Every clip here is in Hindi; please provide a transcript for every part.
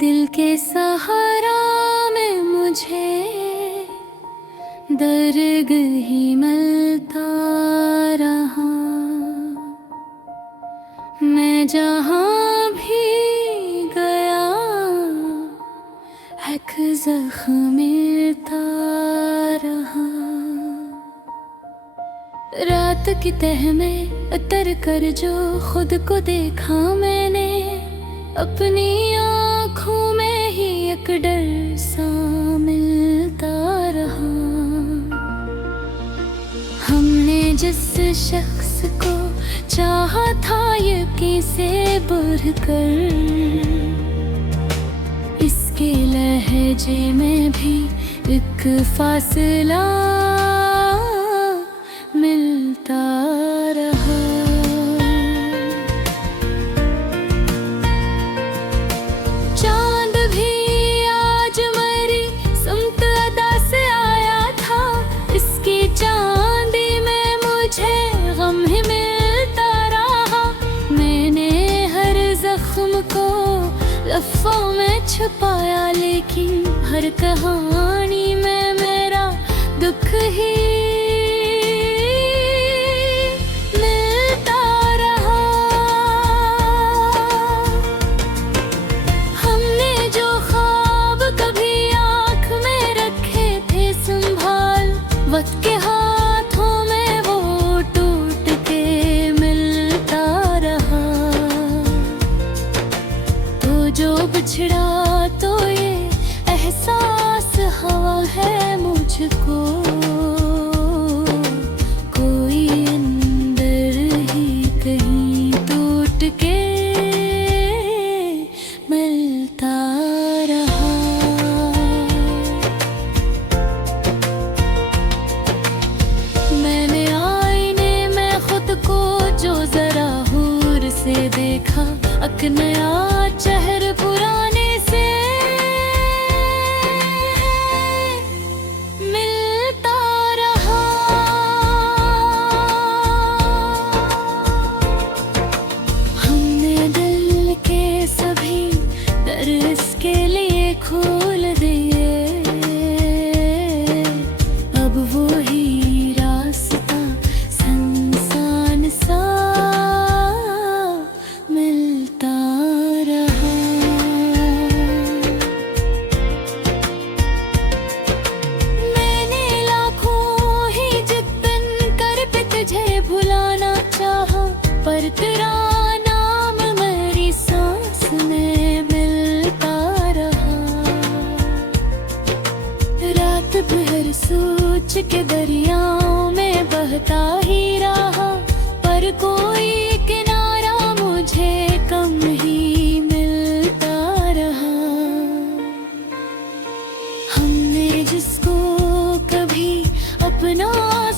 दिल के सहारा में मुझे दर्द ही मिलता रहा। मैं जहाँ भी गया एक ज़ख्म मिलता रहा। रात की तह में उतर कर जो खुद को देखा मैंने, अपनी आँखों में ही एक डर सा मिलता रहा। हमने जिस शख्स को चाहा था यकीन से बढ़कर, इसके लहजे में भी एक फासला मिलता रहा। चांद भी आज मरी सुमत अदा से आया था, इसकी चांदी में मुझे गम ही मिलता रहा। मैंने हर जख्म को लफ्ज़ों में छुपाया, लेकिन हर कहानी में मेरा दुख ही वक्त के हाथों में वो टूट के मिलता रहा। तो जो बिछड़ा तो ये एहसास हुआ है मुझको, कोई अंदर ही कहीं टूट के मिलता रहा। मैंने आईने में खुद को जो जरा हूर से देखा, एक नया चेहरा पुराने से मिलता रहा। हमने दिल के सभी दर इसके लिए खोल दिए, अब वो ही मिलता रहा। मैंने लाखों ही जितन कर भी तुझे भुलाना चाहा, पर तेरा नाम मेरी सांस में मिलता रहा। रात भर सोच के दरियाओं में बहता ही रहा, पर कोई कम ही मिलता रहा। हमने जिसको कभी अपना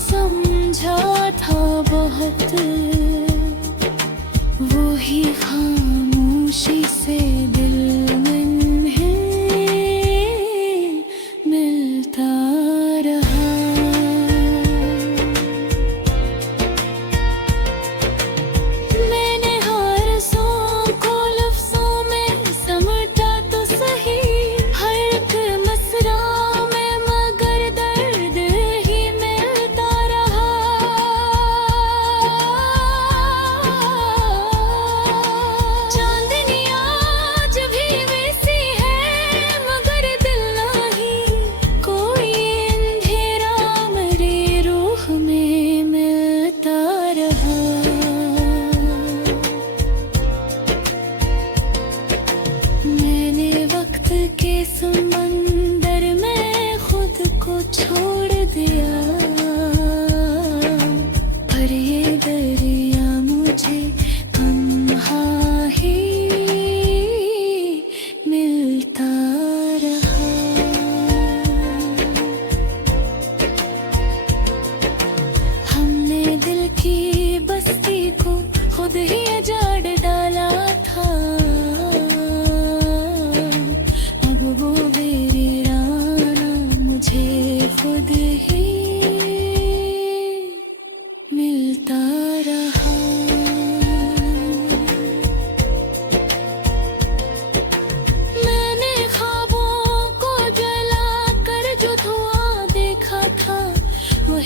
समझा था बहुत, वो ही खामोशी से दिल में है मिलता रहा। के समंदर में खुद को छोड़ दिया, पर ये दरिया मुझे तन्हा ही मिलता रहा। हमने दिल की बस्ती को खुद ही उजाड़ डाला था, वो वीराना मुझे खुद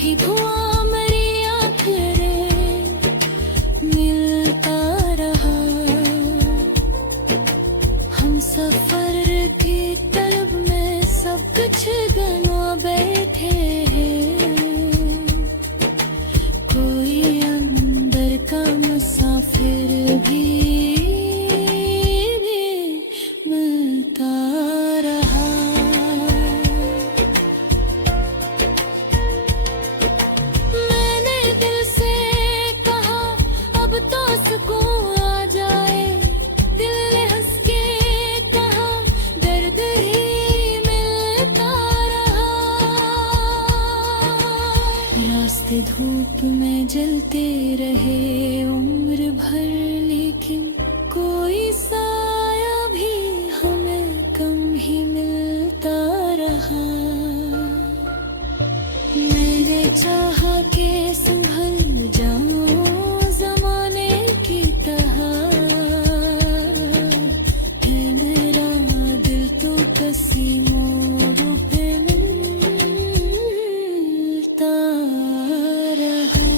भी धुआं मेरी आखिरें मिलता रहा। हम सफर की तलब में सब कुछ गंवा बैठे हैं, कोई अंदर का मुसाफिर भी मिलता रहा। मैंने दिल से कहा अब तो सुकून आ जाए, दिल ने हंस के कहा दर्द ही मिलता रहा। रास्ते धूप में जलते रहे उम्र भर, लेकिन कोई साया भी हमें कम ही मिलता रहा। मैंने चाहा कि संभल जाऊं जमाने की तरह, है मेरा दिल तो कसी मोड़ पे मिलता रहा।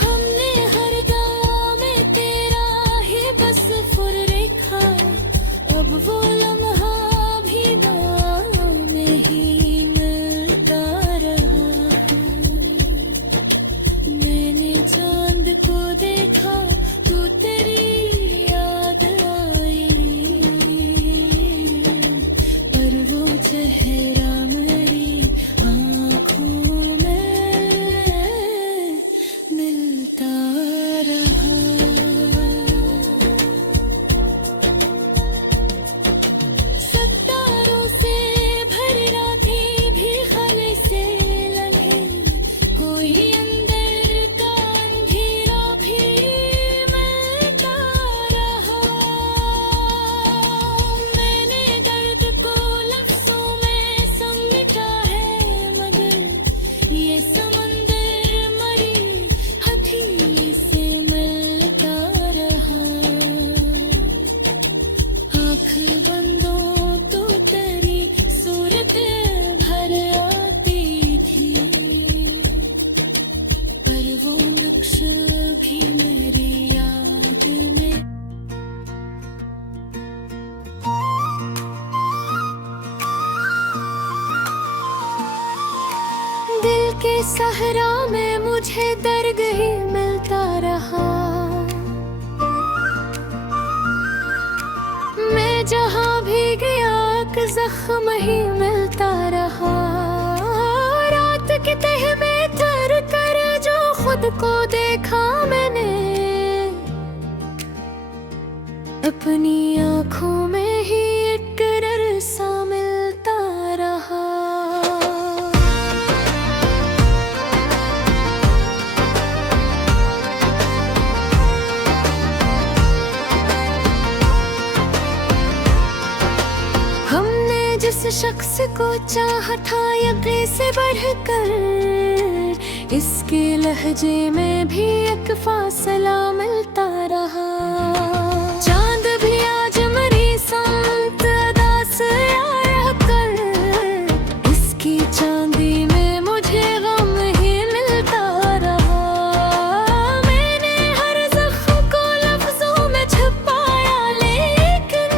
हमने हर दवा में तेरा ही बस फुर रेखा, अब वो लम्हा भी दुआ में ही मिलता रहा। मैंने चांद को देखा तो तेरी याद आई, पर वो चेहरा मेरी आँखों में मिलता रहा। सत्तारों से भरी रातें भी खले से लगे, कोई अंदर का अंधेरा भी मिलता रहा। मैंने दर्द को लफ्जों में समेटा है, मगर ये समंदर मरी हथेली से मिलता रहा। आँख बंदों तो तेरी सूरत भर आती थी, पर वो नक्श भी मेरी याद में। दिल के सहरा में मुझे दर्द ही मिलता रहा। मैं जहाँ भी गया एक जख्म ही मिलता रहा। रात के तह में तर कर जो खुद को देखा मैंने, अपनी आँखों में ही एक डर सा मिलता रहा। हमने जिस शख्स को चाहा था यक़ीन से बढ़कर, इसके लहजे में भी एक फासला मिलता रहा। चांद भी आज मेरी संत अदा से आया कर, इसकी चांदी में मुझे गम ही मिलता रहा। मैंने हर ज़ख्म को लफ्ज़ों में छुपाया, लेकिन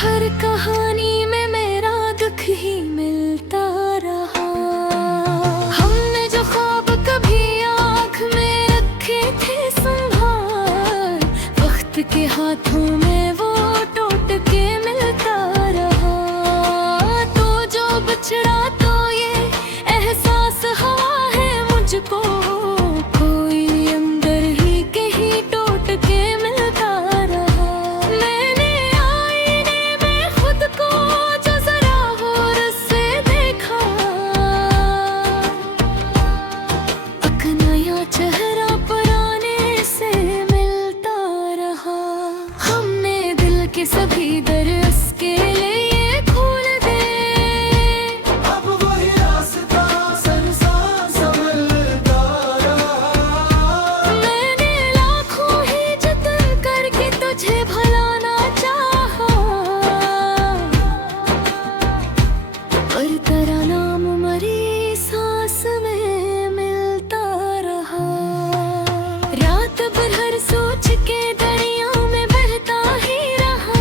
हर कहानी में मेरा दुख ही मिलता रहा। हमने जो ख्वाब कभी आँख में रखे थे संभाल, वक्त के हाथों में वो टूट के मिलता रहा। तो जो बिछड़ा तो ये एहसास हुआ है मुझको, कोई अंदर ही कहीं टूट के मिलता रहा। मैंने आईने में खुद को जो जरा गौर से देखा, एक नया चेहरा पुराने से मिलता रहा। हमने के दरिया में बहता ही रहा,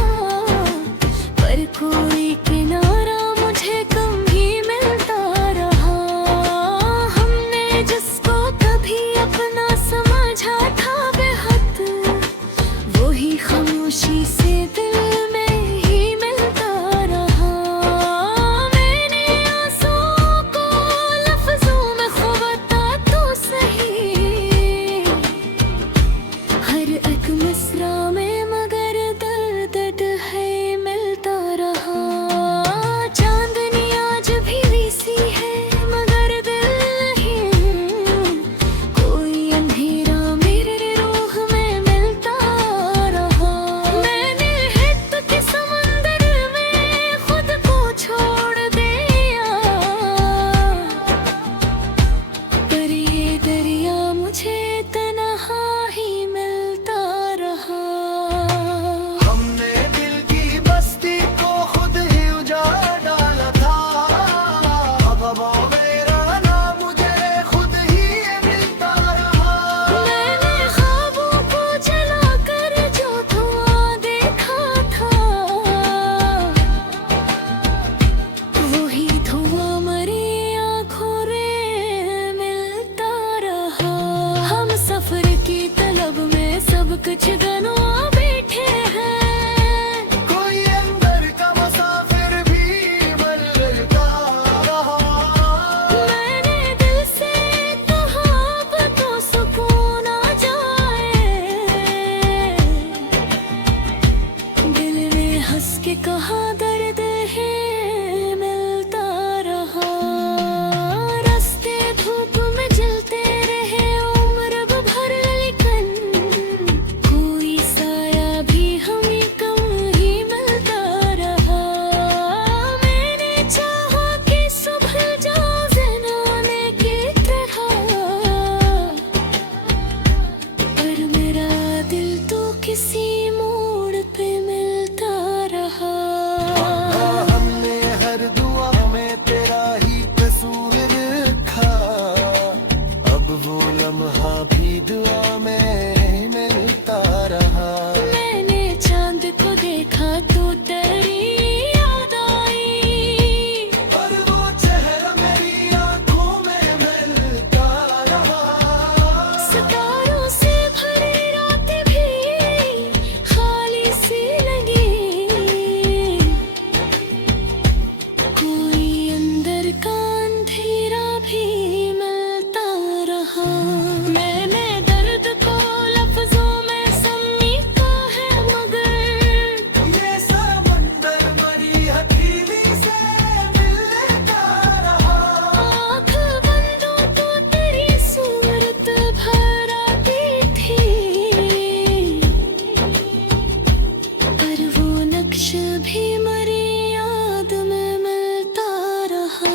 पर कोई किनारा मुझे कम ही मिलता रहा। हमने जिसको कभी अपना समझा था बेहद, वो ही खामोशी से दिल में ही मिलता रहा। मैंने आंसुओं को लफ्जों में ख़ुबता तो सही, हर एक मिसरा में मगर दर्द है मिलता रहा। चांदनी आज भी वीसी है मगर दिल नहीं, कोई अंधेरा मेरे रूह में मिलता रहा। मैंने हित के समंदर में खुद को छोड़ दिया, पर ये दरिया मुझे तन्हा ही मिलता रहा। हमने दिल की बस्ती को खुद ही उजाड़ डाला था, अब वो मेरा नाम मुझे खुद ही मिलता रहा। मैंने ख्वाबों को जलाकर जो धुआं देखा था, वही धुआं मरी आँखों में मिलता रहा। हम सफर की तलब में सब कुछ गनवा बैठे हैं, कोई अंदर का मुसाफिर भी मरता रहा। मैंने दिल से कहा अब तो सुकून आ जाए, दिल ने हंस के कहा दर्द है मिलता रहा। रास्ते धूप में जलते रहे उम्र भर, लेकिन कोई साया भी हमें कम ही मिलता रहा। मैंने चाहा कि सुबह जाऊं ज़नाने की तरह, पर मेरा दिल तो किसी मोड़ पे मिलता रहा। हमने हर दुआ में तेरा ही तस्वीर रखा, अब वो लम्हा भी दुआ में मिलता रहा। मैंने चांद को देखा तो तेरी याद आई, पर वो चेहरा मेरी आंखों में मिलता रहा। सितारों से भरी रात भी खाली सी लगी, कोई अंदर का अंधेरा भी मिलता रहा। मैंने दर्द को लफ्जों में समीटा है मगर ये समंदर मरी हथेली से मिलता रहा। आँख बंद तो तेरी सूरत भर आती थी, पर वो नक्श भी मरी याद में मिलता रहा।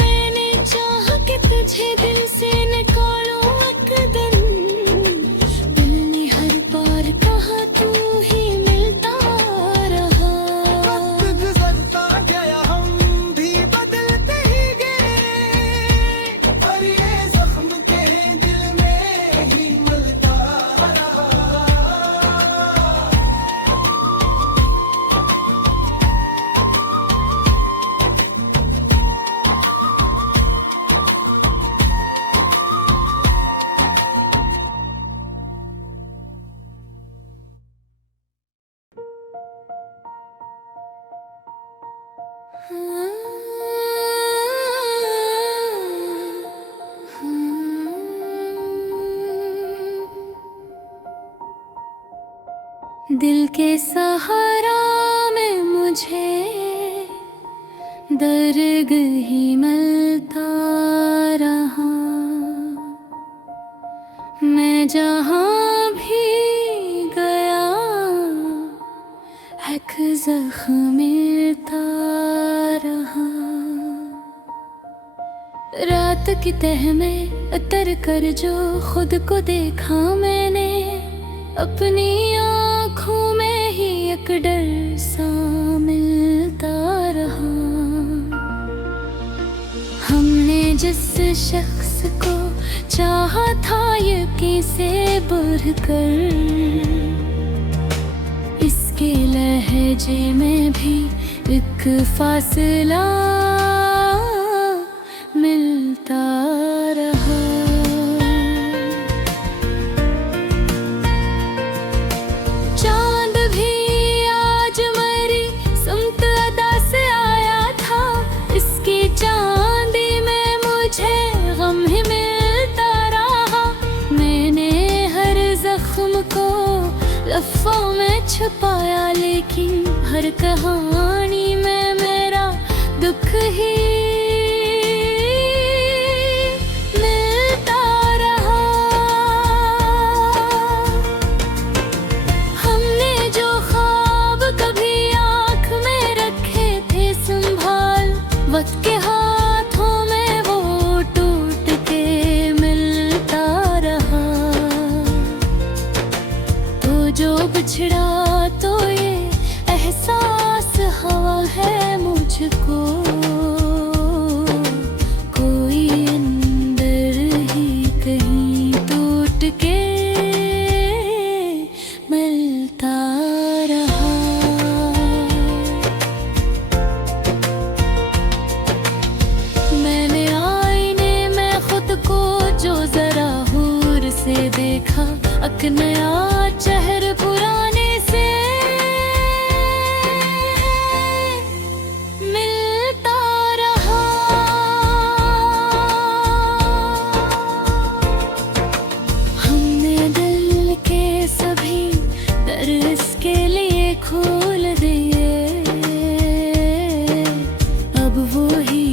मैंने चाहा कि तुझे दिल से निकालूं एक दिन, दिल ने हर बार कहा तू ही मिलता रहा। वक्त गुजरता गया हम भी बदलते ही गए, पर ये जख्म के दिल में ही मिलता रहा। दिल के सहारा में मुझे दर्द ही मिलता रहा। मैं जहाँ भी गया एक जख्म मिलता रहा। रात की तह में उतर कर जो खुद को देखा मैंने, अपनी आँखों में ही एक डर सा मिलता रहा। हमने जिस शख्स को चाहा था यकीन से बढ़ कर, इसके लहजे में भी एक फासला मिलता रहा। चांद भी आज मेरी सुमत अदा से आया था, इसकी चांदी में मुझे गम ही मिलता रहा। मैंने हर जख्म को लफ्ज़ों में छुपाया, लेकिन हर कहानी में मेरा दुख ही मिलता रहा। हमने जो ख्वाब कभी आँख में रखे थे संभाल, वक्त के हाथों में वो टूट के मिलता रहा। तो जो बिछड़ा तो ये एहसास हुआ है मुझको, कोई अंदर ही कहीं टूट के मिलता रहा। मैंने आईने में खुद को जो जरा हूर से देखा, एक नया चेहरा पुराने से मिलता रहा। हमने दिल के सभी दर इसके लिए खोल दिए, अब वो ही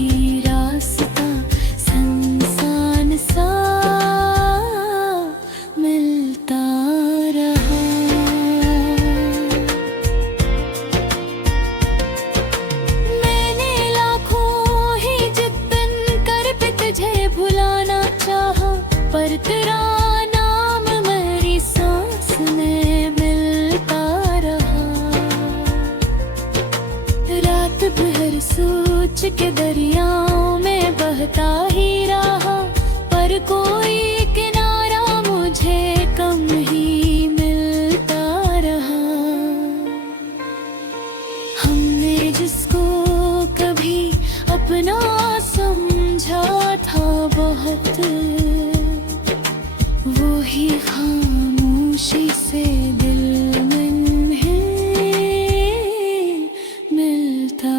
रास्ता संसान सा मिलता रहा। मैंने लाखों ही जिद्दन कर भी तुझे भुलाना चाहा, पर तेरा नाम मेरी सांस में मिलता रहा। रात भर सोच के दरियाओं में बहता ही रहा, पर कोई किनारा मुझे कम ही मिलता रहा। हमने जिसको कभी अपना समझा था बहुत, वो ही खामोशी से दिल में है मिलता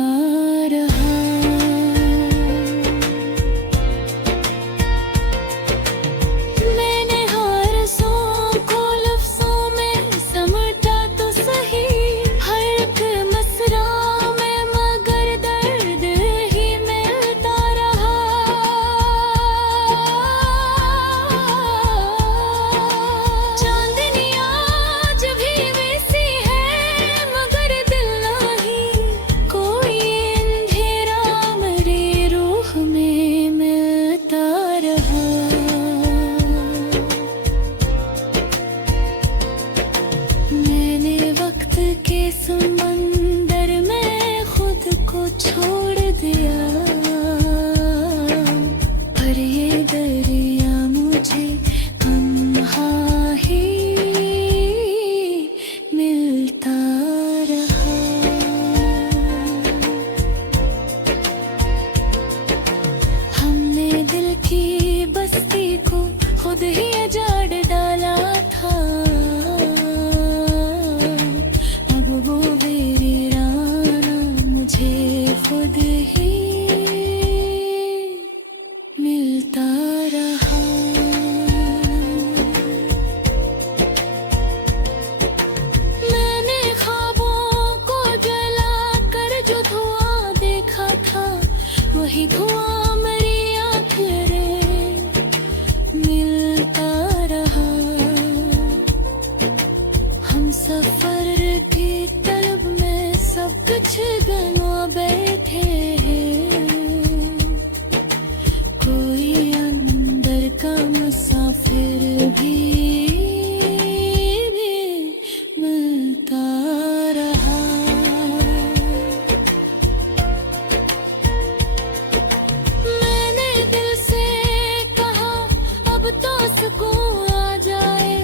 रहा। मैंने हर सॉन्ग को लफ्ज़ों में समझा तो सही, हर एक मसरा में मगर दर्द ही मिलता रहा। चांदनी आज भी वैसी है, मगर दिल नहीं, कोई अंधेरा मेरी रूह में मिलता रहा। मैंने वक्त के समंदर में खुद को छोड़ दिया, पर ये दरिया मुझे तन्हा ही मिलता रहा। हमने दिल की बस्ती को खुद ही उजाड़ डाला था, अब वो वीराना मुझे खुद ही मिलता रहा। मैंने ख्वाबों को जला कर जो धुआं देखा था, वही धुआं मेरी आँखें रे मिलता रहा। हम सफर की तलब में सब कुछ गंवा बैठे हैं, कोई अंदर का मुसाफिर भी मिलता रहा। मैंने दिल से कहा अब तो सुकून आ जाए,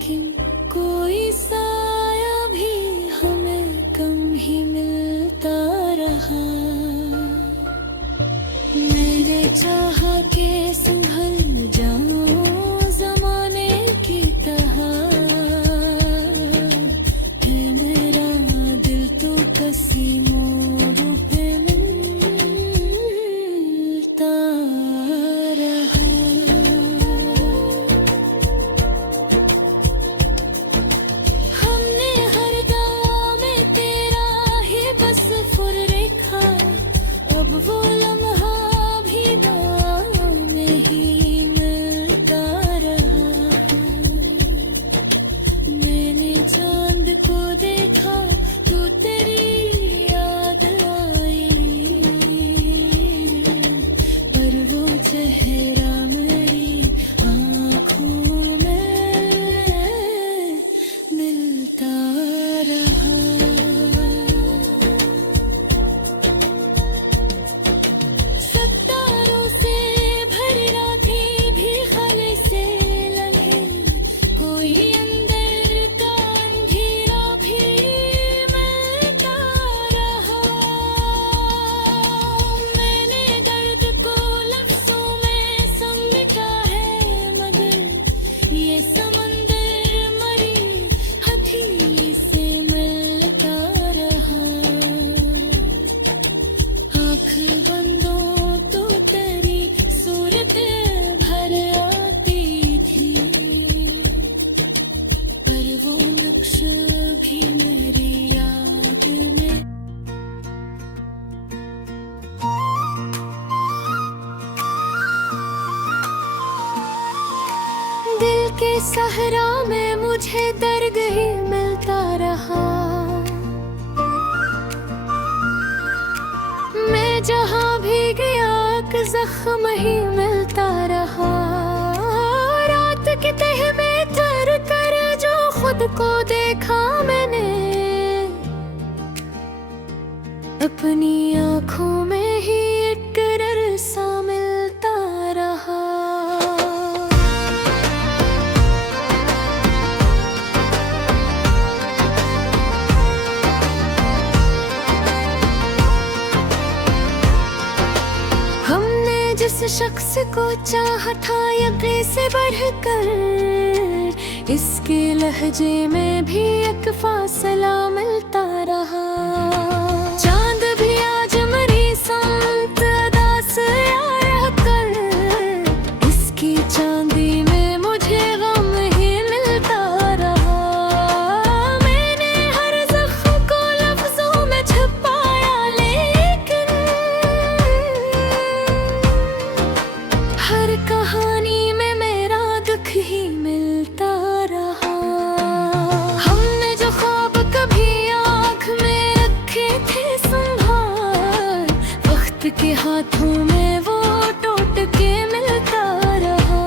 लेकिन कोई साया भी हमें कम ही मिलता रहा। मैंने चाहा कि संभल जाऊं जमाने की तरह, है मेरा दिल तो कसी मोड़ पे मिलता रहा। हमने हर दवा में तेरा ही बस फुर रेखा, अब वो लम्हा भी दुआ में ही मिलता रहा। मैंने चांद को देखा तो तेरी याद आई, पर वो चेहरा मेरी आँखों में मिलता रहा। सत्तारों से भरी रातें भी खले से लगे, कोई अंदर का अंधेरा भी मिलता रहा। मैंने दर्द को लफ्जों में समेटा है, मगर ये समंदर मरी हथेली से मिलता रहा। आँख बंदों तो तेरी सूरत भर आती थी, पर वो नक्श भी मेरी याद में। दिल के सहरा में मुझे दर्द ही मिलता रहा। मैं जहाँ भी गया एक जख्म ही मिलता रहा। रात की तह में तर कर जो खुद को देखा मैंने, अपनी आँखों में ही एक डर सा मिलता रहा। हमने जिस शख्स को चाहा था यक़ीन से बढ़कर, इसके लहजे में भी एक फासला मिलता रहा। चांद भी आज मेरी संत अदास आया कर, इसकी चांदी में मुझे गम ही मिलता रहा। मैंने हर ज़ख्म को लफ्ज़ों में छुपाया, लेकिन हर कहानी में मेरा दुख ही मिलता रहा। हमने जो ख्वाब कभी आँख में रखे थे संभाल, वक्त के हाथों में वो टूट के मिलता रहा।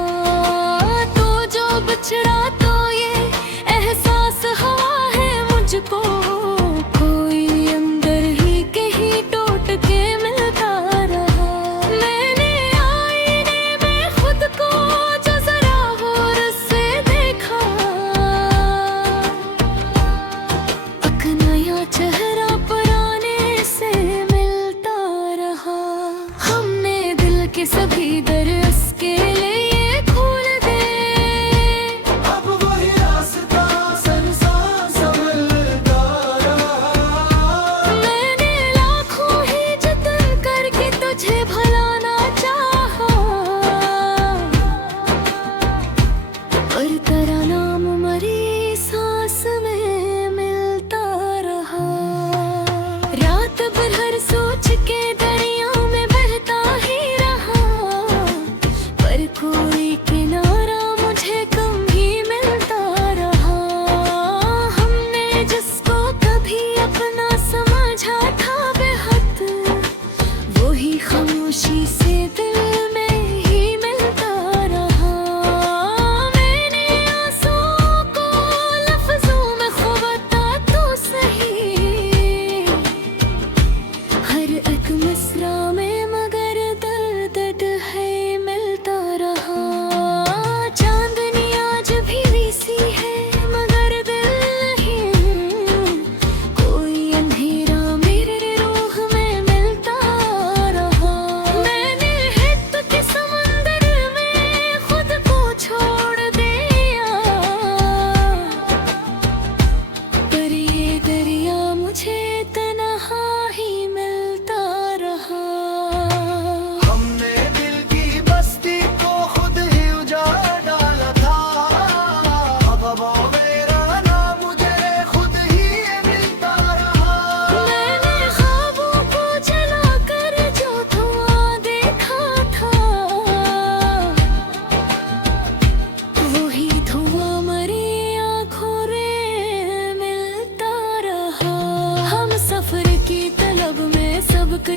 तो जो बिछड़ा तो ये एहसास हुआ है मुझको, कोई अंदर ही कहीं टूट के मिलता रहा। मैंने आईने में खुद को जो जरा गौर से देखा, एक नया चेहरा पुराने से मिलता रहा। हमने दिल के सभी दर उसके लिए खोल दे, अब वही रास्ता संसार सा मिलता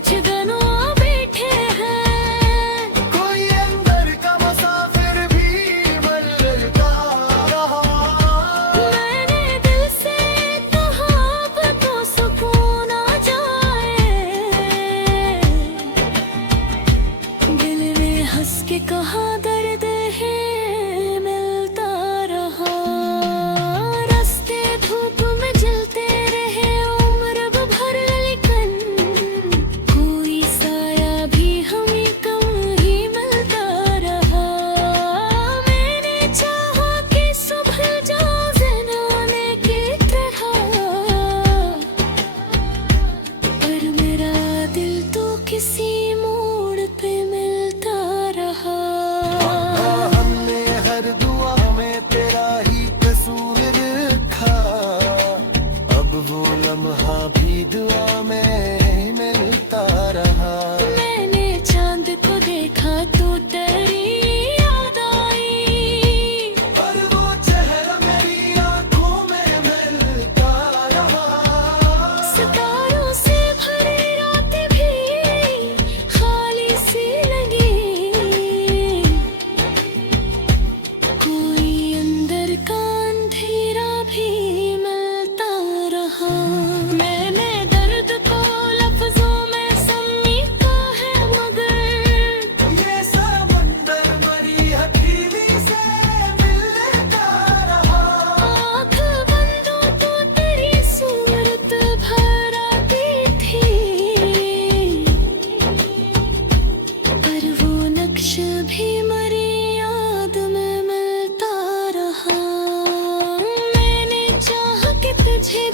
कुछ गनुआ बैठे हैं। कोई अंदर का मुसाफिर भी मिलता रहा। मैंने दिल से कहा अब तो सुकून आ जाए। दिल ने हंस के कहा दर्द है मिलता रहा। रास्ते धूप में जलते रहे उम्र भर, लेकिन कोई साया भी हमें कम ही मिलता रहा। मैंने चाहा कि सुबह जाऊं ज़नाने की तरह, पर मेरा दिल तो किसी मोड़ पे मिलता रहा। हमने हर दुआ में तेरा ही कसूर रखा। अब वो लम्हा भी दुआ में मिलता रहा। मैंने चांद को देखा तो तेरी याद आई। और वो चेहरा मेरी आंखों में मिलता रहा। सितारों से भरी रात भी खाली सी लगी। कोई अंदर का अंधेरा भी मिलता रहा। मैंने दर्द को लफ्जों में समेटा है, मगर ये समंदर मरी हथेली से मिलता रहा। आँख बंद हो तो तेरी सूरत भर आती थी, पर वो नक्श भी मरी याद में मिलता रहा। मैंने चाहा कि तुझे